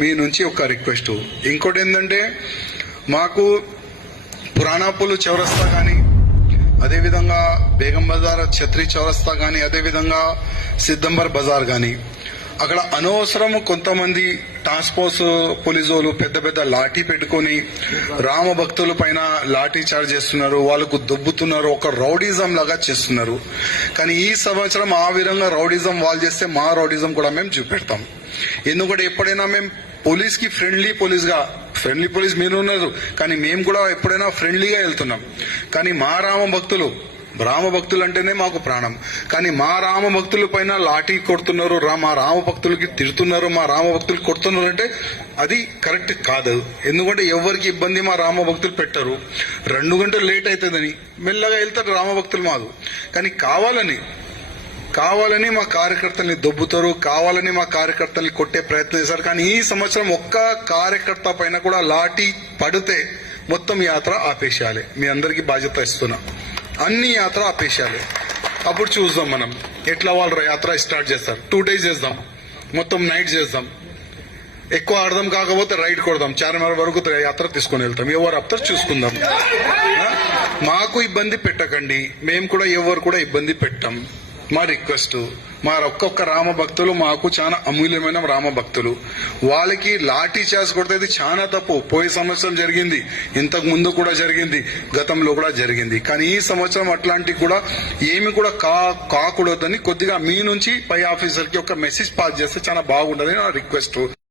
మీ నుంచి ఒక రిక్వెస్ట్. ఇంకోటి ఏంటంటే మాకు పురాణాపులు చౌరస్తా కానీ, అదేవిధంగా బేగం బజార్ ఛత్రి చౌరస్తా కానీ, అదేవిధంగా సిద్దంబర్ బజార్ కానీ, అక్కడ అనవసరం కొంతమంది టాస్క్ ఫోర్స్ పోలీసులు పెద్ద పెద్ద లాఠీ పెట్టుకుని రామ భక్తుల పైన లాఠీ చార్జ్ చేస్తున్నారు, వాళ్ళకు దొబ్బుతున్నారు, ఒక రౌడిజం లాగా చేస్తున్నారు. కానీ ఈ సంవత్సరం ఆ విధంగా రౌడిజం వాళ్ళు చేస్తే మా రౌడిజం కూడా మేము చూపెడతాం. ఎందుకంటే ఎప్పుడైనా మేము పోలీస్ కి ఫ్రెండ్లీ పోలీస్ మీరు ఉన్నారు, కానీ మేము కూడా ఎప్పుడైనా ఫ్రెండ్లీగా వెళ్తున్నాం. కానీ మా రామ భక్తులు అంటేనే మాకు ప్రాణం. కానీ మా రామ భక్తుల పైన లాఠీ కొడుతున్నారు, మా రామ భక్తులకి తిడుతున్నారు, మా రామ భక్తులు కొడుతున్నారు అంటే అది కరెక్ట్ కాదు. ఎందుకంటే ఎవరికి ఇబ్బంది మా రామ భక్తులు పెట్టరు. 2 గంటలు లేట్ అవుతుందని మెల్లగా వెళ్తారు రామ భక్తులు మాకు. కానీ కావాలని మా కార్యకర్తల్ని దొబ్బుతారు, కావాలని మా కార్యకర్తల్ని కొట్టే ప్రయత్నం చేశారు. కానీ ఈ సంవత్సరం ఒక్క కార్యకర్త పైన కూడా లాఠీ పడితే మొత్తం యాత్ర ఆపేసేయాలి. మీ అందరికీ బాధ్యత ఇస్తున్నా, అన్ని యాత్ర ఆపేసేయాలి. అప్పుడు చూద్దాం మనం ఎట్లా వాళ్ళు యాత్ర స్టార్ట్ చేస్తారు. 2 days చేద్దాం, మొత్తం నైట్ చేద్దాం. ఎక్కువ అర్థం కాకపోతే రైడ్ కొడదాం, 4:30 వరకు యాత్ర తీసుకుని వెళ్తాం. ఎవరు ఆపుతారు చూసుకుందాం. మాకు ఇబ్బంది పెట్టకండి, మేము కూడా ఎవరు కూడా ఇబ్బంది పెట్టాం. మా రిక్వెస్ట్, మా ఒక్కొక్క రామ భక్తులు మాకు చాలా అమూల్యమైన రామ భక్తులు. వాళ్ళకి లాఠీ చార్జ్ కొడితే చాలా తప్పు. పోయే సంవత్సరం జరిగింది, ఇంతకు ముందు కూడా జరిగింది, గతంలో కూడా జరిగింది. కానీ ఈ సంవత్సరం అట్లాంటి కూడా ఏమి కూడా కాకూడదని కొద్దిగా మీ నుంచి పై ఆఫీసర్ కి ఒక మెసేజ్ పాస్ చేస్తే చాలా బాగుండదని నా రిక్వెస్ట్.